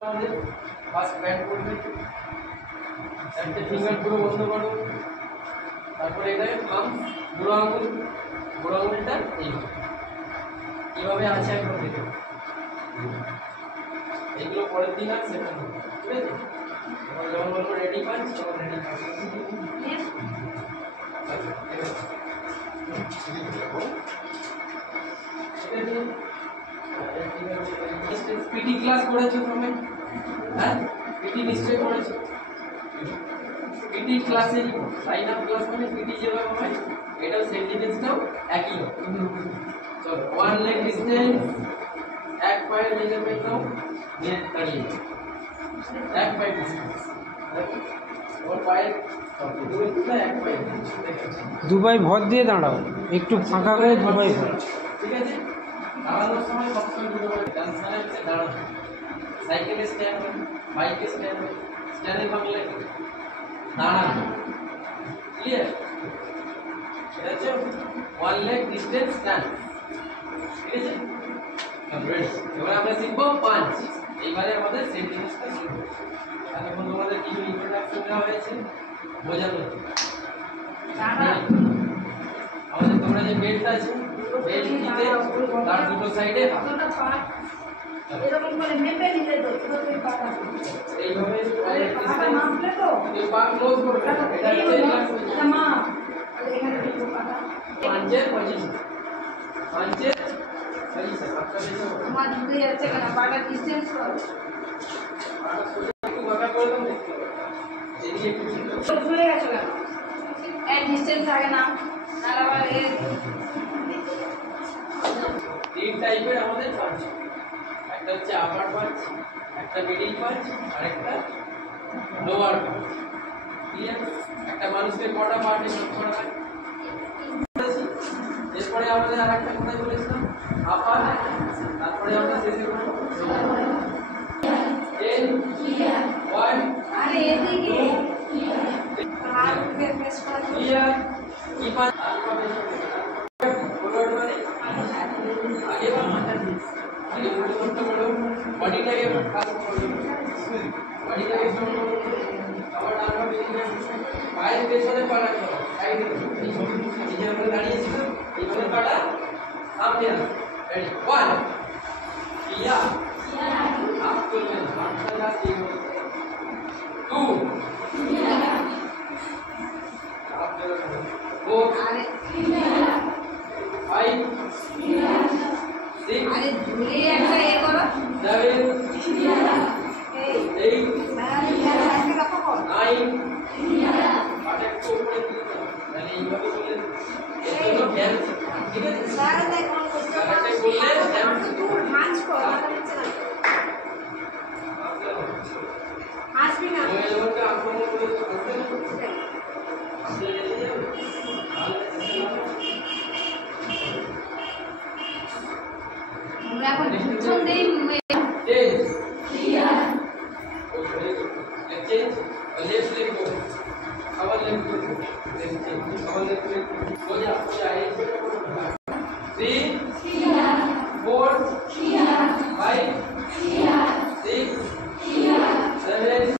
First band করবে, একটা finger পুরো বন্ধ করো, তারপরে এটাকে থাম, বুড়ো আঙুলটা এইভাবে আছে একবার দেখে, এইগুলো পরের দিন আর সেকেন্ড, ঠিক আছে? এবার যখন বলবো রেডি পাঁচ, তখন রেডি পাঁচ। পিটি ক্লাস করেছো তুমি? হ্যাঁ, পিটি নিশ্চয়ই করেছো। পিটি ক্লাসে লাইন আপ ক্লাস মানে পিটি যেভাবে হয় এটাও সেন্টেন্সটাও একই হয়। চলো, ওয়ান লেগ ডিসটেন্স, এক পায়ের মেজারমেন্ট নাও, নিয়ে দাঁড়িয়ে এক পায়ের ডিসটেন্স, ওর পায়ের দূরত্বটা এক পায়ের, দুবাই ভর দিয়ে দাঁড়াও, একটু ফাঁকা করে দুবাই ভর। ঠিক আছে? দাঁড়ানোর সময় সবসময় দুটো করে ডান্সারে হচ্ছে দাঁড়ানো, সাইকেলে স্ট্যান্ড হয়, বাইকে স্ট্যান্ড হয়, স্ট্যান্ডে বাংলা দাঁড়ানো, ক্লিয়ার? এটা হচ্ছে ওয়ান লেগ ডিস্টেন্স স্ট্যান্ড, ঠিক আছে? রেডি? এবার আমরা শিখবো পাঁচ। এইবারে আমাদের সেন্টেন্সটা শিখবো। এখন তোমাদের কিছু ইন্ট্রোডাকশন দেওয়া হয়েছে, বোঝানো আমাদের তোমরা যে বেল্ট আছে, বেল্ট দিতে তার দুটো সাইডে এরকম করে মেপে নিলে তো এইভাবে পাটা মাপলে তো এই পা ক্লোজ করবে, এটা এটা মাপ, এখানে দেখো পাটা পাঁচের পজিশন, পাঁচের পজিশন আপনারা দেখো আমার ঢুকে যাচ্ছে কেন, পাটা ডিসটেন্স করো, একটু বাঁকা করে দাও, দেখতে হবে এদিকে একটু ঝুলে গেছো কেন, এক ডিসটেন্স আগে না, আর আবার তিন টাইপের আমাদের পাঁচ, একটা হচ্ছে আপার পাঁচ, একটা মিডিল পাঁচ, আর একটা লোয়ার পাঁচ। ক্লিয়ার? একটা মানুষকে কটা পার্টে ভাগ করা হয়? এরপরে আমাদের আর একটা কথা বলেছিলাম আপার, তারপরে আমরা শেষে করব এন ওয়ান, আরে এদিকে হাত দিয়ে প্রেস করো, ক্লিয়ার? কি পাঁচ ফরওয়ার্ড মানে আগে আগে উল্টো করো, বডিটাকে কাজ করো, বডিটাকে করো, আবার ডান দিকে পায়ের পেছনে পা রাখো, সাইডে এই যে আমরা দাঁড়িয়েছিলাম এইভাবে পাটা সামনে আসো, রেডি? ওয়ান, ইয়া আপ করবেন, হাতটা জাস্ট এইভাবে, টু, আপ করবেন, ফোর, আরে ফাইভ, সিক্স, আরে ঝুলে একটা এ করো, সেভেন, এই এইট, একটা রাখো করো, নাইন, পাটা একটু উপরে তুলতে হবে, মানে এইভাবে করলে এর জন্য ড্যান্স, ঠিক আছে? স্যার দেখো করতে কারাটে করলে ড্যান্স দূর হাঁচ করো, মাথা নিচে না হাসবি না, ওই লোকটা আক্রমণ করে আসবে না, আসলে রেখে যাবে, আমরা এখন পিছন দিয়ে চেঞ্জ, চেঞ্জ, লেফট লেগ করো, আবার লেফট করো, লেফট চেঞ্জ, আবার লেফট লেগ করো, সোজা সোজা এই সোজা করো,